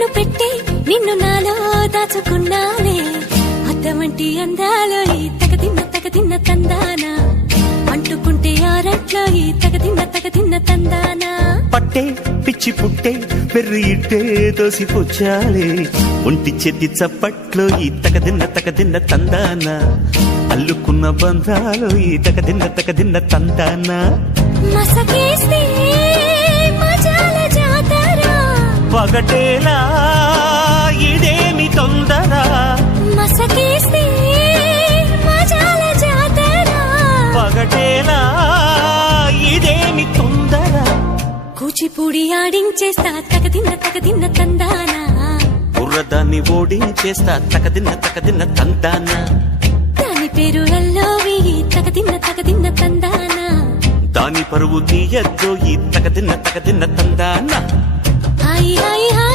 కన్ను పెట్టి నిన్ను నాలో దాచుకున్నానే అద్దమంటి అందాలో ఈ తగదిన్న తందానా అంటుకుంటే ఆరట్లో ఈ తగదిన్న తందానా పట్టే పిచ్చి పుట్టే పెర్రి ఇట్టే దోసిపుచ్చాలే ఒంటి చెద్ది చప్పట్లో ఈ తగదిన్న తందానా అల్లుకున్న బంధాలు ఈ తగదిన్న తందానా మసకేస్తే మజాల జాతర పగటేలా ఇదేమి తొందర మసకేస్తే మజాల జాతర పగటేలా ఇదేమి తొందర కూచిపూడి ఆడించేస్తా తగదిన్న తందానా బుర్రదాన్ని ఓడించేస్తా తగదిన్న తందానా దాని పేరు అల్లోవి తగదిన్న తందానా దాని పరువు తీయద్దు ఈ తగదిన్న తందానా హాయ్ హాయ్ హాయ్